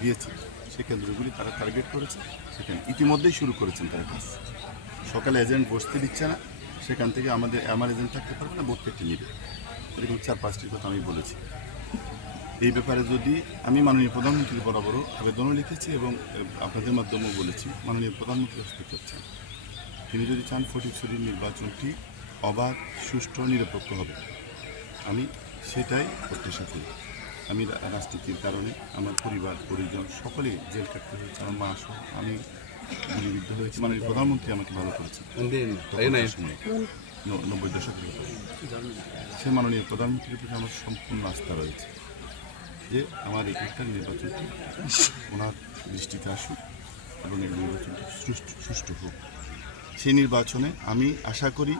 দিয়েছি। সেই কেন্দ্রগুলি তারা টার্গেট করেছে, সেখানে ইতিমধ্যেই শুরু করেছেন তারা কাজ। সকালে এজেন্ট বসতে দিচ্ছে না, সেখান থেকে আমাদের, আমার এজেন্ট থাকতে পারবে না ভোট কেটে নেবে। এরকম চার পাঁচটির কথা আমি বলেছি। এই ব্যাপারে যদি আমি মাননীয় প্রধানমন্ত্রীর বরাবরও আবেদনও লিখেছি এবং আপনাদের মাধ্যমেও বলেছি, মাননীয় প্রধানমন্ত্রী হস্তক্ষেপ চান তিনি যদি চান ফটিকছড়ির নির্বাচনটি অবাধ, সুষ্ঠু নিরপেক্ষ হবে, আমি সেটাই প্রত্যাশা করি আমি রাজনীতির কারণে আমার পরিবার পরিজন সকলেই জেল কাটতে হয়েছে। আমার মা সহ আমি গুলিবিদ্ধ হয়েছি। মানে প্রধানমন্ত্রী আমাকে ভালো করেছে নব্বই দশকের সে মাননীয় প্রধানমন্ত্রীর প্রতি আমার সম্পূর্ণ আস্থা রয়েছে যে আমার এখানকার নির্বাচনটি ওনার দৃষ্টিতে আসুক এবং এই নির্বাচনটি সুষ্ঠু সুষ্ঠু হোক। সেই নির্বাচনে আমি আশা করি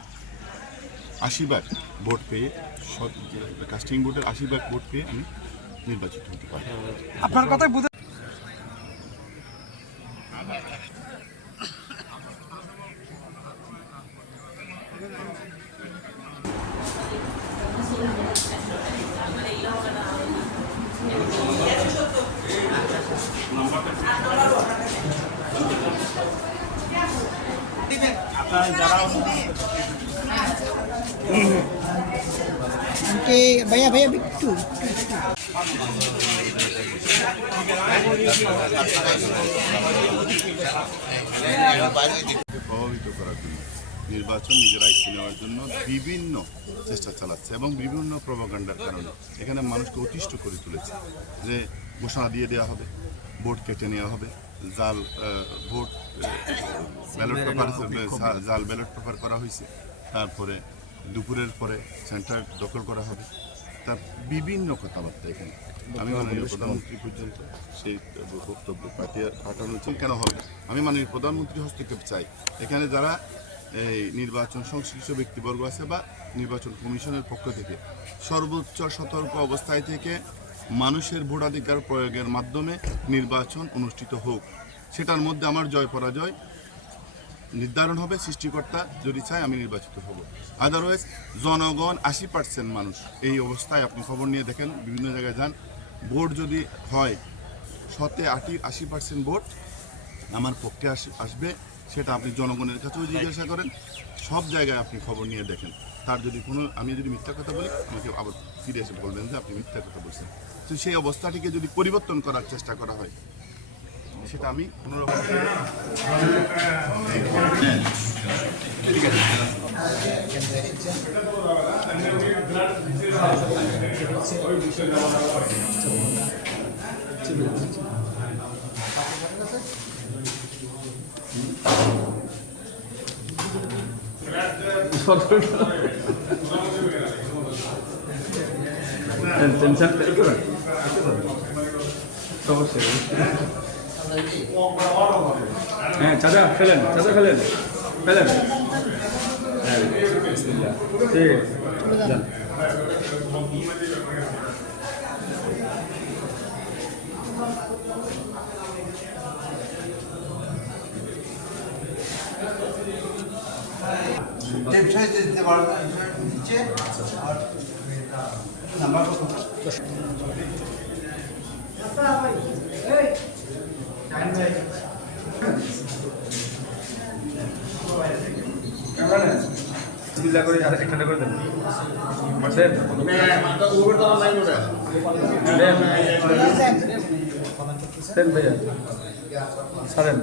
আশি ভাগ ভোট পেয়ে সব কাস্টিং ভোটের আশি ভাগ ভোট পেয়ে আমি নির্বাচিত হতে পারি। আপনার কথাই বুঝে ভাইয়া ভাইয়া একটু প্রভাবিত করার জন্য নির্বাচন নিজের আইসি নেওয়ার জন্য বিভিন্ন চেষ্টা চালাচ্ছে এবং বিভিন্ন প্রভাকাণ্ডার কারণে এখানে মানুষকে অতিষ্ঠ করে তুলেছে যে ঘোষণা দিয়ে দেওয়া হবে ভোট কেটে নেওয়া হবে জাল ভোট ব্যালট পেপার জাল ব্যালট পেপার করা হয়েছে। তারপরে দুপুরের পরে সেন্টার দখল করা হবে। তার বিভিন্ন কথাবার্তা এখানে। আমি মাননীয় প্রধানমন্ত্রী পর্যন্ত সেই বক্তব্য পাঠিয়ে পাঠানো হচ্ছে। কেন হবে? আমি মাননীয় প্রধানমন্ত্রী হস্তক্ষেপ চাই। এখানে যারা এই নির্বাচন সংশ্লিষ্ট ব্যক্তিবর্গ আছে বা নির্বাচন কমিশনের পক্ষ থেকে সর্বোচ্চ সতর্ক অবস্থায় থেকে মানুষের ভোটাধিকার প্রয়োগের মাধ্যমে নির্বাচন অনুষ্ঠিত হোক সেটার মধ্যে আমার জয় পরাজয়। নির্ধারণ হবে, সৃষ্টিকর্তা যদি চায় আমি নির্বাচিত হব। আদারওয়াইজ জনগণ আশি পার্সেন্ট মানুষ এই অবস্থায় আপনি খবর নিয়ে দেখেন, বিভিন্ন জায়গায় যান। ভোট যদি হয়, শতে আটি, আশি পার্সেন্ট ভোট আমার পক্ষে আস- আসবে, সেটা আপনি জনগণের কাছেও জিজ্ঞাসা করেন, সব জায়গায় আপনি খবর নিয়ে দেখেন। তার যদি কোনো, আমি যদি মিথ্যা কথা বলি, আমাকে আবার ফিরে এসে বলবেন যে আপনি মিথ্যা কথা বলছেন। তো সেই অবস্থাটিকে যদি পরিবর্তন করার চেষ্টা করা হয়, সেটা আমি কোনোরকম টেনশন অবশ্যই হ্যাঁ চাচা ফেলেন চাচা ফেলেন ফেলেন হ্যাঁ বিসমিল্লাহ ঠিক আছে যান। যে বিষয়ে যে দিতে পারবে দিচ্ছে আর নাম্বার কত বিসমিল্লাহ করে আর একটা করে দেন দেন ভাইয়া ছাড়েন